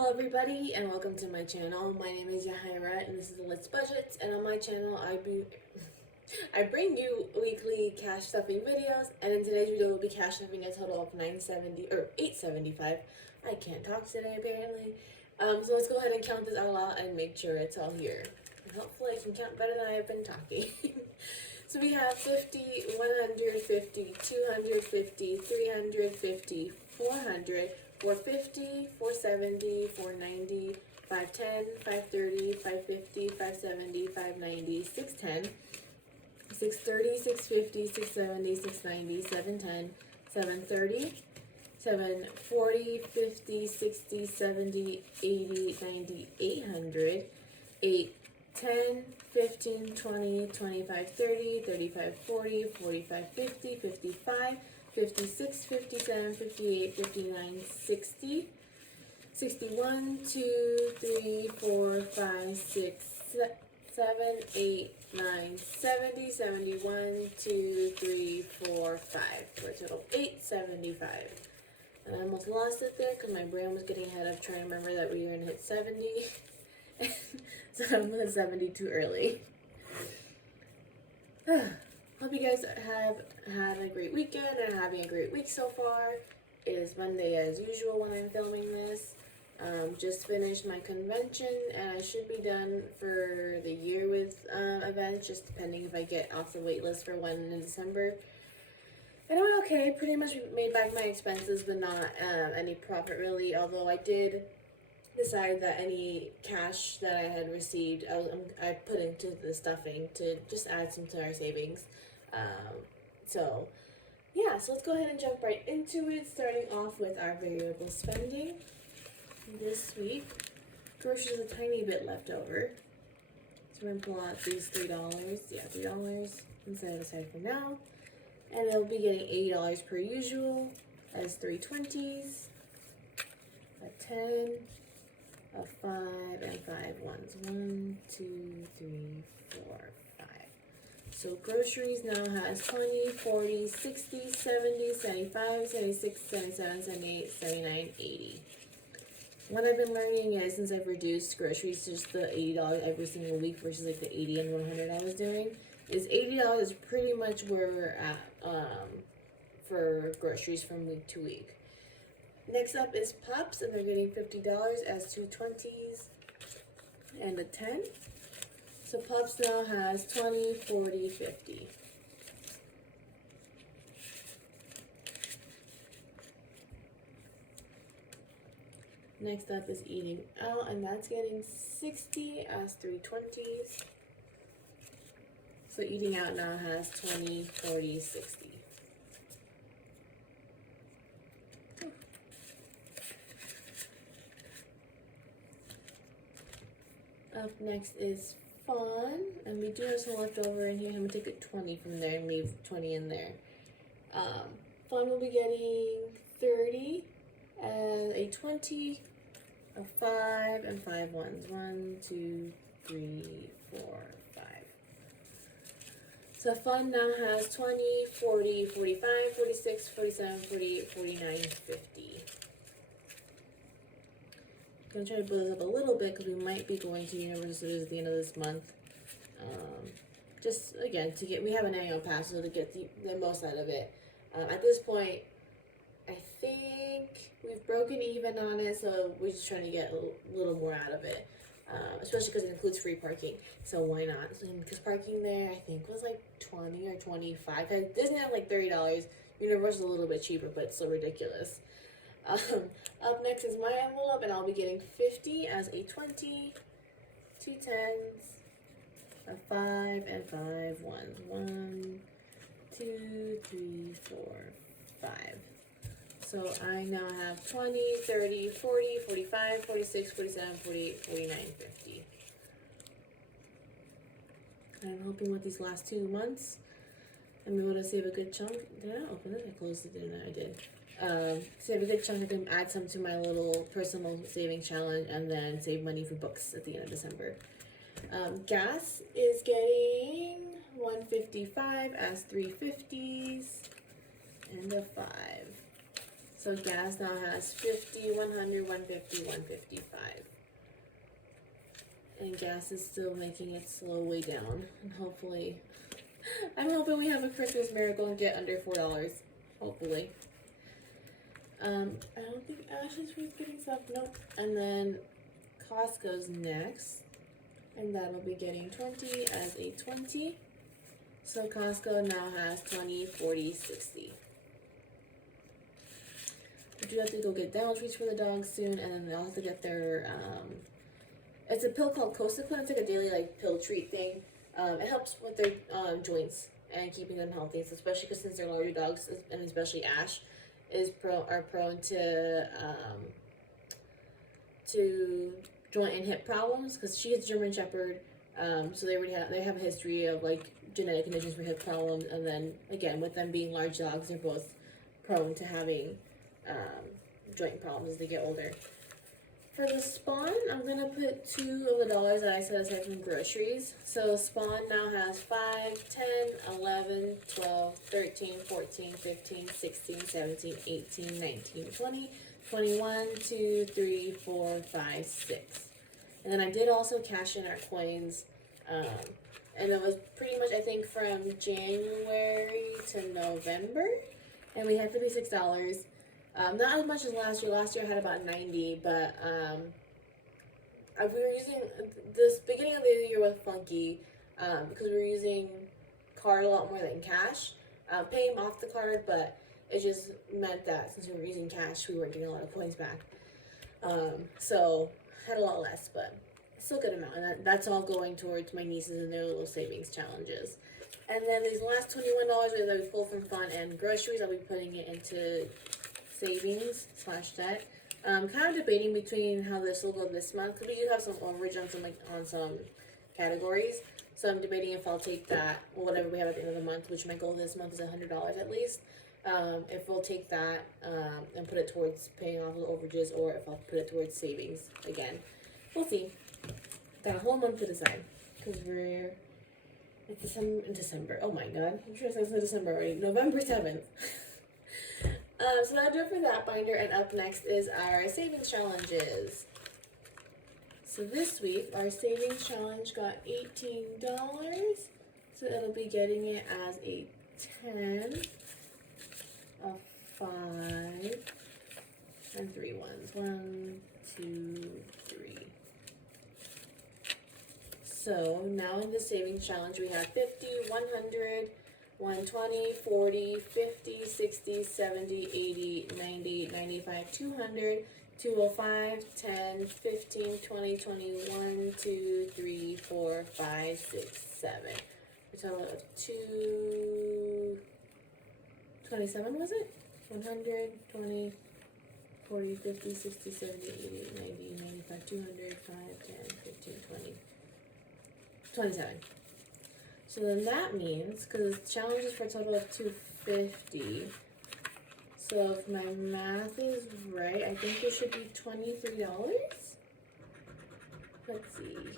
Hello everybody and welcome to my channel. My name is Yahaira and this is Let's Budgets, and on my channel I bring you weekly cash stuffing videos, and in today's video we'll be cash stuffing a total of $875. I can't talk today apparently. So let's go ahead and count this all out and make sure it's all here. And hopefully I can count better than I have been talking. So we have 50, 150, 250, 350, 400, 450, 470, 490, 510, 530, 550, 570, 590, 610, 630, 650, 670, 690, 710, 730, 740, 50, 60, 70, 80, 90, 800, 810, 15, 20, 25, 30, 35, 40, 45, 50, 55, 56, 57, 58, 59, 60, 61, 2, 3, 4, 5, 6, 7, 8, 9, 70, 71, 2, 3, 4, 5, for a total of 875. And I almost lost it there because my brain was getting ahead of trying to remember that we were going to hit 70. So I'm going to 70 too early. Hope you guys have had a great weekend and are having a great week so far. It is Monday as usual when I'm filming this. Just finished my convention and I should be done for the year with events, just depending if I get off the wait list for one in December. And I went okay, pretty much made back my expenses, but not any profit really, although I did decide that any cash that I had received, I put into the stuffing to just add some to our savings. So yeah, so let's go ahead and jump right into it, starting off with our variable spending. This week, groceries a tiny bit left over. So we're gonna pull out these $3. Yeah, $3 and set it aside for now. And it'll be getting $80 per usual, as 3 20s, a 10, a 5, and 5 ones. 1, 2, 3, 4, 5. So groceries now has 20, 40, 60, 70, 75, 76, 77, 78, 79, 80. What I've been learning is, since I've reduced groceries to just the $80 every single week versus like the 80 and 100 I was doing, is $80 is pretty much where we're at for groceries from week to week. Next up is Pups, and they're getting $50 as 2 20s and a 10. So Pups now has 20, 40, 50. Next up is Eating Out, and that's getting 60 as 3 20s. So Eating Out now has 20, 40, 60. Up next is Fawn, and we do have some left over in here. I'm going to take a 20 from there and leave 20 in there. Fawn will be getting 30 and a 20, a 5, and 5 ones. 1, 2, 3, 4, 5. So Fawn now has 20, 40, 45, 46, 47, 48, 49, 50. I'm going to try to build this up a little bit because we might be going to Universal Studios at the end of this month. Just again, we have an annual pass, so to get the most out of it. At this point, I think we've broken even on it, so we're just trying to get a little more out of it. Especially because it includes free parking, so why not? Because parking there, I think, was like 20 or 25. Disney had like $30. Universal's a little bit cheaper, but it's still ridiculous. Up next is my envelope, and I'll be getting 50 as a 20, 2 10s, a 5, and 5 ones. 1, 2, 3, 4, 5. So I now have 20, 30, 40, 45, 46, 47, 48, 49, 50. I'm hoping with these last 2 months, I'm able to save a good chunk. Did I not open it? I closed it, didn't I? I did. Save a good chunk. I can add some to my little personal savings challenge and then save money for books at the end of December. Gas is getting 155 as 3 50s and a 5. So gas now has 50, 100, 150, 155. And gas is still making its slow way down. And hopefully, I'm hoping we have a Christmas miracle and get under $4. Hopefully. I don't think Ashley's getting stuff. Nope. And then Costco's next. And that'll be getting 20 as a 20. So Costco now has 20, 40, 60. We do have to go get dental treats for the dogs soon, and then they'll have to get their, it's a pill called Cosequin. It's like a daily, like, pill treat thing. It helps with their, joints and keeping them healthy, so especially because since they're larger dogs, and especially Ash, are prone to joint and hip problems, because she is German Shepherd, so they have a history of, like, genetic conditions for hip problems, and then, again, with them being large dogs, they're both prone to having joint problems as they get older. For the Spawn, I'm going to put $2 of the dollars that I set aside from groceries. So Spawn now has 5, 10, 11, 12, 13, 14, 15, 16, 17, 18, 19, 20, 21, 2, 3, 4, 5, 6. And then I did also cash in our coins. And it was pretty much, I think, from January to November. And we had $56. Not as much as last year. Last year I had about 90, but we were using this beginning of the year with Funky because we were using card a lot more than cash. Paying off the card, but it just meant that since we were using cash, we weren't getting a lot of points back. So had a lot less, but still a good amount, and that's all going towards my nieces and their little savings challenges. And then these last $21 that we pulled from fun and groceries, I'll be putting it into savings / debt. Kind of debating between how this will go this month, because we do have some overage on some categories. So I'm debating if I'll take that, or whatever we have at the end of the month, which my goal this month is $100 at least. If we'll take that and put it towards paying off the overages, or if I'll put it towards savings again. We'll see. Got a whole month to decide, because it's December. Oh my god, I'm sure it's December already. November 7th. So that'll do it for that binder, and up next is our savings challenges. So this week, our savings challenge got $18, so it'll be getting it as a 10, a 5, and 3 ones. 1, 2, 3. So now in the savings challenge, we have 50, 100, 120, 40, 50, 60, 70, 80, 90, 95, 200, 205, 10, 15, 20, 21, 2, 3, 4, 5, 6, 7. A total of 227, was it? 100, 20, 40, 50, 60, 70, 80, 90, 95, 200, 5, 10, 15, 20, 27. So then that means, because the challenge is for a total of 250, so if my math is right, I think it should be $23. Let's see.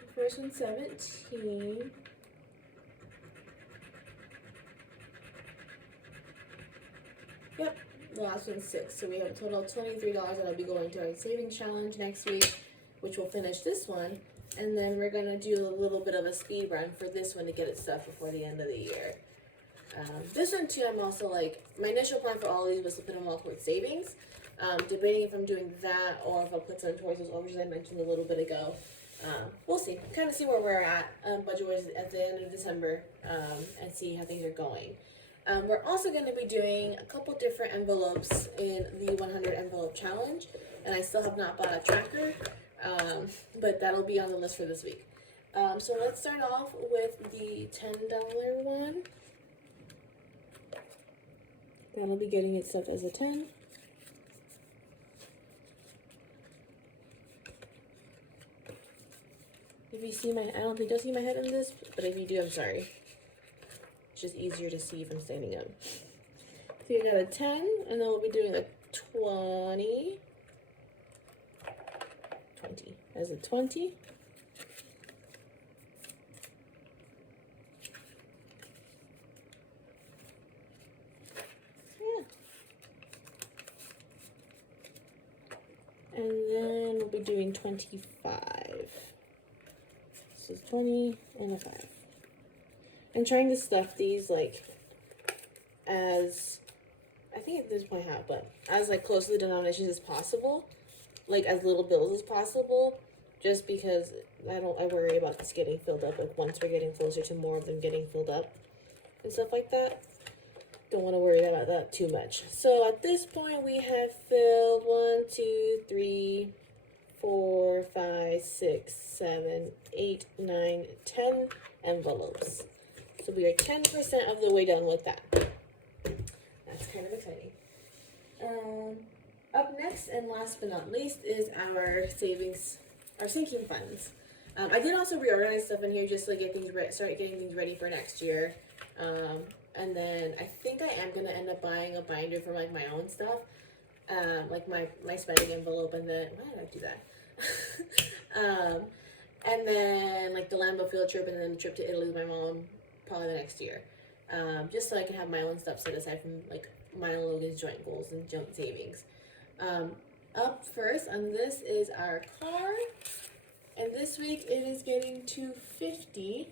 The first one's 17. Yep, the last one's 6. So we have a total of $23 that'll be going to our savings challenge next week, which will finish this one, and then we're gonna do a little bit of a speed run for this one to get it stuffed before the end of the year. This one too, I'm also like, my initial plan for all of these was to put them all towards savings. Debating if I'm doing that or if I'll put some towards those overages I mentioned a little bit ago. We'll see, kind of see where we're at budget-wise at the end of December, and see how things are going. We're also going to be doing a couple different envelopes in the 100 envelope challenge, and I still have not bought a tracker. But that'll be on the list for this week. So let's start off with the $10 one. That'll be getting it stuffed as a 10. If you see I don't think you'll see my head in this, but if you do, I'm sorry. It's just easier to see if I'm standing up. So you got a 10, and then we'll be doing a 20. 20 as a 20. be doing 25. This is 20 and a 5. I'm trying to stuff these like as, I think at this point I have, but as like close to the denominations as possible, like as little bills as possible, just because I worry about this getting filled up. Like once we're getting closer to more of them getting filled up and stuff like that, don't want to worry about that too much. So at this point we have filled 1, 2, 3, 4, 5, 6, 7, 8, 9, 10 envelopes. So we are 10% of the way done with that. That's kind of exciting. Up next and last but not least is our savings, our sinking funds. I did also reorganize stuff in here just to get things start getting things ready for next year. And then I think I am gonna end up buying a binder for like my own stuff, like my spending envelope, and then why did I do that? And then like the Lambeau field trip, and then the trip to Italy with my mom probably the next year, just so I can have my own stuff set aside from like mine and Logan's joint goals and joint savings. Up first on this is our car, and this week it is getting to 50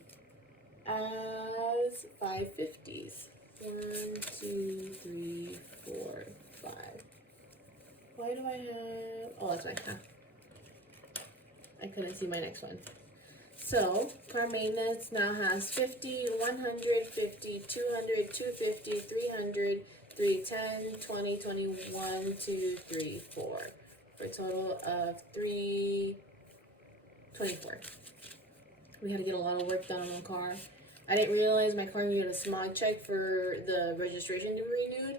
as 550s. 1, 2, 3, 4, 5. Why do I have, oh that's right, huh? I couldn't see my next one. So car maintenance now has 50, 100, 50, 200, 250, 300, 310, 20, 21, 2, 3, 4. For a total of 324. We had to get a lot of work done on the car. I didn't realize my car needed a smog check for the registration to be renewed,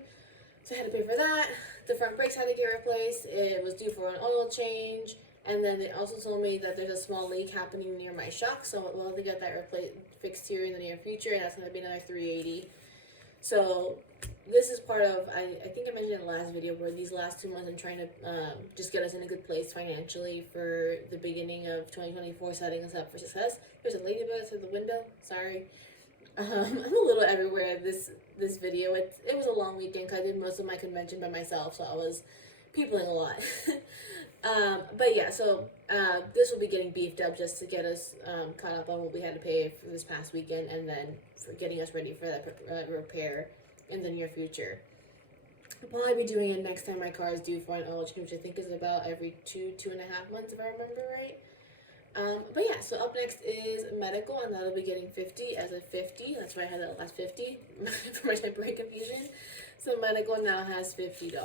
so I had to pay for that. The front brakes had to get replaced. It was due for an oil change, and then they also told me that there's a small leak happening near my shock, so we'll have to get that fixed here in the near future, and that's going to be another $380. So this is part of, I think I mentioned in the last video, where these last 2 months I'm trying to just get us in a good place financially for the beginning of 2024, setting us up for success. There's a ladybug through the window, sorry. I'm a little everywhere this video. It was a long weekend because I did most of my convention by myself, so I was peopling a lot. But yeah, so this will be getting beefed up just to get us caught up on what we had to pay for this past weekend, and then for getting us ready for that repair in the near future. I'll probably be doing it next time my car is due for an oil change, which I think is about every 2.5 months if I remember right. But yeah, so up next is medical, and that'll be getting 50 as a 50. That's why I had that last 50 for my brain confusion. So medical now has $50.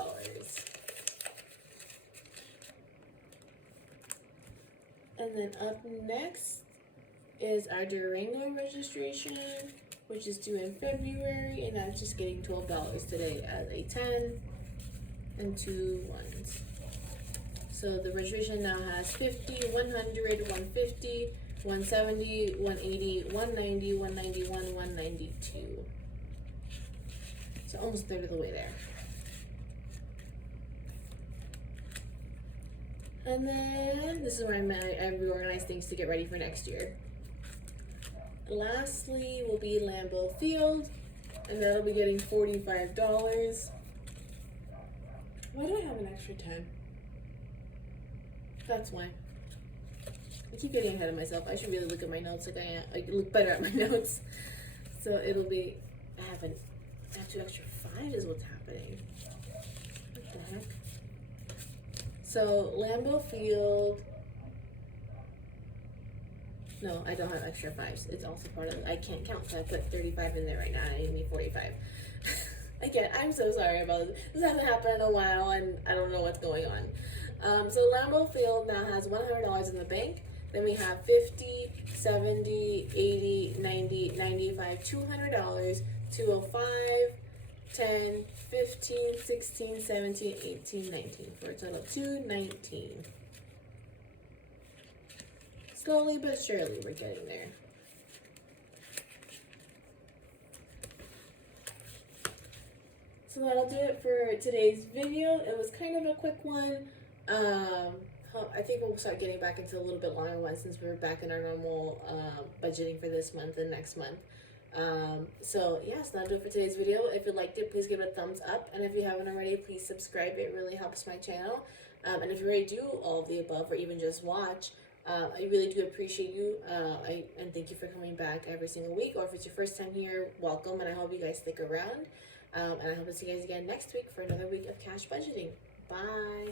And then up next is our Durango registration, which is due in February, and that's just getting $12 today as a 10 and 2 ones. So the registration now has 50, 100, 150, 170, 180, 190, 191, 192. So almost a third of the way there. And then this is where I reorganize things to get ready for next year. Lastly will be Lambeau Field, and that'll be getting $45. Why do I have an extra 10? That's why. I keep getting ahead of myself. I should really look at my notes like I am. I look better at my notes. So it'll be, I have 2 extra 5 is what's happening. What the heck? So Lambeau Field, no, I don't have extra 5s. It's also part of it. I can't count, so I put 35 in there right now. I need 45. Again, I'm so sorry about this. This hasn't happened in a while, and I don't know what's going on. So Lambeau Field now has $100 in the bank. Then we have 50, 70, 80, 90, 95, $200, 205, 10, 15, 16, 17, 18, 19, for a total of $219. Slowly but surely we're getting there. So that'll do it for today's video. It was kind of a quick one. I think we'll start getting back into a little bit longer one since we're back in our normal budgeting for this month and next month. So yes, that'll do it for today's video. If you liked it, please give it a thumbs up, and if you haven't already, please subscribe. It really helps my channel. And if you already do all of the above, or even just watch, I really do appreciate you. And thank you for coming back every single week. Or if it's your first time here, welcome, and I hope you guys stick around. And I hope to see you guys again next week for another week of cash budgeting. Bye.